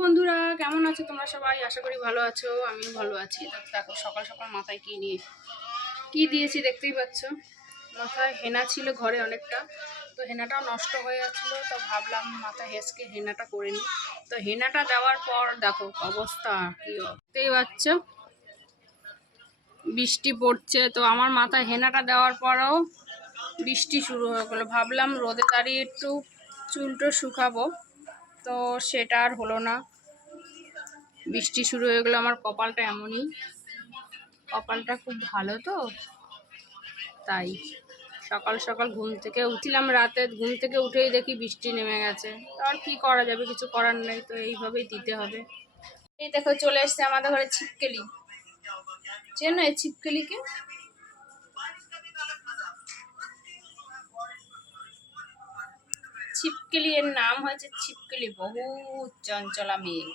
বন্ধুরা, কেমন আছো তোমরা সবাই? আশা করি ভালো আছো, আমিও ভালো আছি। দেখো, সকাল সকাল মাথায় কি নিয়ে, কি দিয়েছি দেখতেই পাচ্ছ? মাথায় হেনা ছিল ঘরে অনেকটা, তো হেনাটাও নষ্ট হয়ে যাচ্ছিল, তো ভাবলাম মাথায় হেসকে হেনাটা করে নিই। তো হেনাটা দেওয়ার পর দেখো, অবস্থা কি দেখতেই পাচ্ছ? বৃষ্টি পড়ছে, তো আমার মাথায় হেনাটা দেওয়ার পরেও বৃষ্টি শুরু হয়ে গেলো। ভাবলাম রোদে দাঁড়িয়ে একটু চুলটো শুকাবো, তো সেটা আর হলো না। বৃষ্টি শুরু হয়ে গেলো আমার কপালটা এমনই। কপালটা খুব ভালো তো, তাই। সকাল সকাল ঘুম থেকে উঠছিলাম রাতে, ঘুম থেকে উঠেই দেখি বৃষ্টি নেমে গেছে। তো আর কি করা যাবে, কিছু করার নেই, তো এইভাবেই দিতে হবে। এই দেখো, চলে এসছে আমাদের ঘরে ছিপকেলি। চেনো এই ছিপকেলিকে? ছিপকেলি এর নাম হয়েছে ছিপকেলি বহু চঞ্চলা মেয়ে।